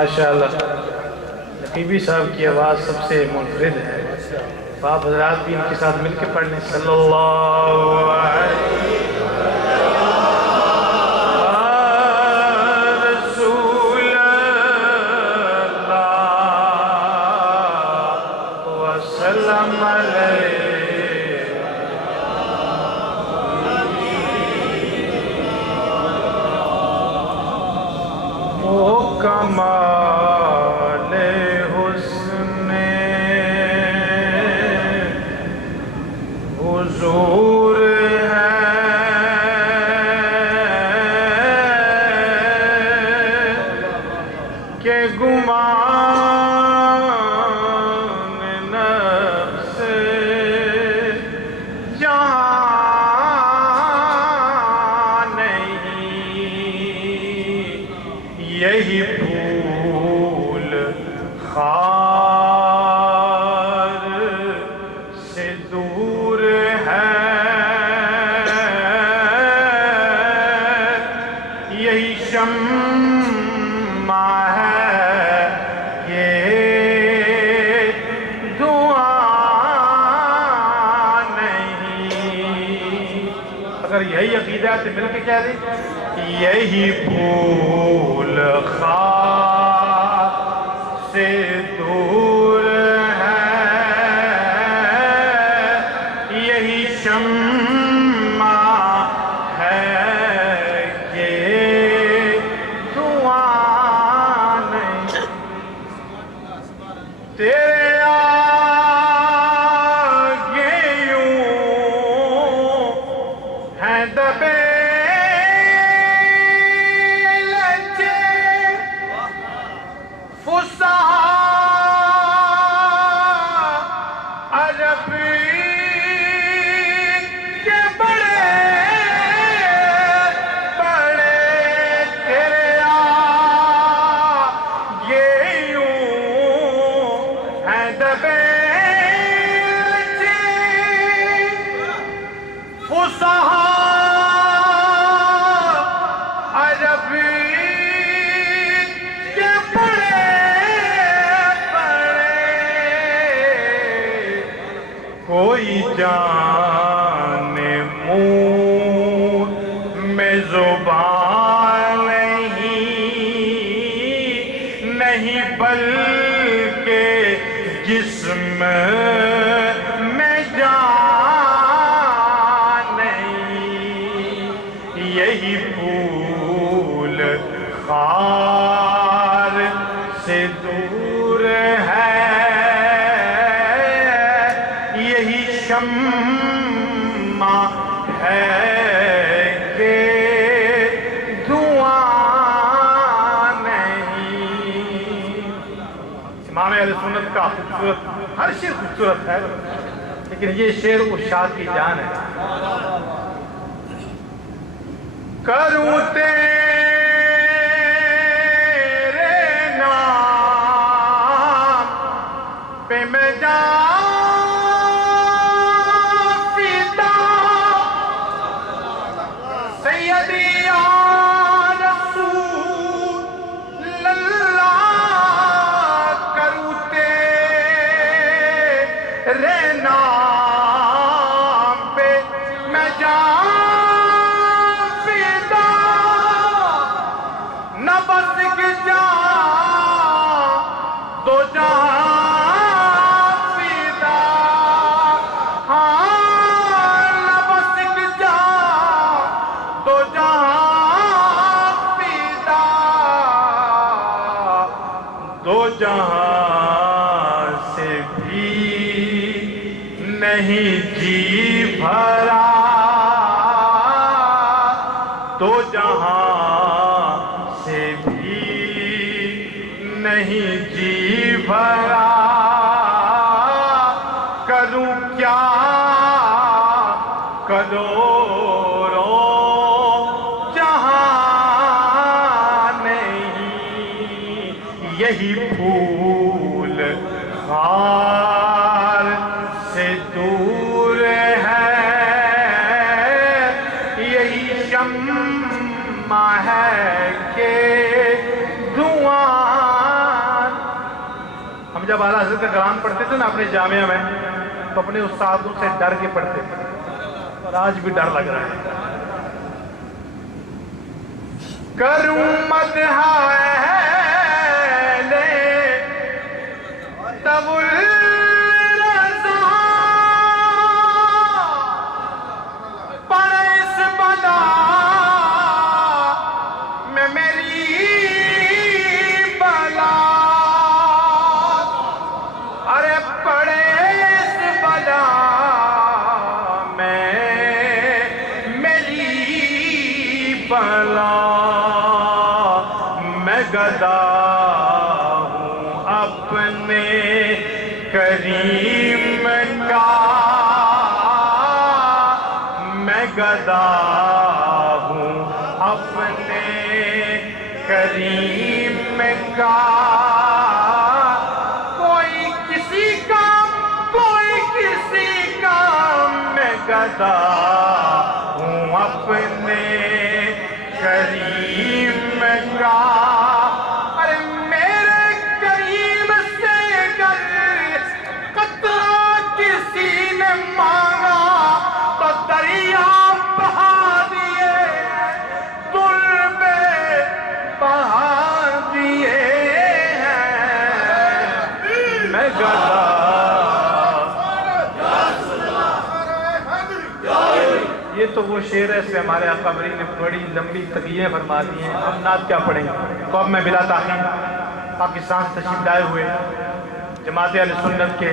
ماشاءاللہ نقیبی صاحب کی آواز سب سے منفرد ہے. آپ حضرات بھی ان کے ساتھ مل کے پڑھ لیں. صلی اللہ علیہ رسول اللہ وسلم علیہ. کمال حسن حضور ہے کہ گمان نفس جہاں نہیں. یہی پھول خار سے دور ہے, یہی شمع ہے یہ دعا نہیں. اگر یہی عقیدہ ہے تو مل کے کہہ دیں یہی پھول خار سے دور ہے, یہی شمع ہے یہ دعا نہیں. تیرے آگے یوں ہیں دبے کوئی جان منہ میں زبان نہیں بلکہ جسم میں جان نہیں. یہی پھول خار سے دور ہے, یہی شمع ہے کہ دعا نہیں. امام اہل سنت کا خوبصورت ہر شعر خوبصورت ہے, لیکن یہ شعر ارشاد کی جان ہے. کروں تیرے نام پہ میں سیدی یا رسول اللہ, کروں تیرے نام پہ میں جان فدا, نہ بس کے جان دو جہاں فدا. ہاں نہ بس کے جان دو جہاں فدا, دو جہاں سے بھی نہیں جی بھرا, دو جہاں سے بھی نہیں جی بھرا. کروں کیا کروڑوں جہاں نہیں, یہی پھول خار سے دور ہے, یہی شمع ہے کہ دعا جب اعلیٰ حضرت کا کلام پڑھتے تھے نا اپنے جامعہ میں تو اپنے استادوں سے ڈر کے پڑھتے تھے، اور آج بھی ڈر لگ رہا ہے۔ کروں مدح اہل تبرزہ، پر اس بلا میں میری بلا، ارے پڑے اس بلا میں میری بلا، میں گدا ہوں اپنے کریم کا، میں گدا ہوں اپنے کریم کا، کوئی کسی کا کوئی کسی کا، میں گدا ہوں اپنے کریم کا، ارے میرے کریم سے گر قطرہ کسی نے مانگا تو دریا بہا دیے، درب بہا دیے ہیں، میں گدا۔ یہ تو وہ شعر ہے، اس پہ ہمارے آقا مری نے بڑی لمبی تقیّیں فرما دی ہیں، اب نعت کیا پڑھیں گے؟ تو اب میں بلا تاخیر پاکستان سے تشریف لائے ہوئے جماعت اہل سنت کے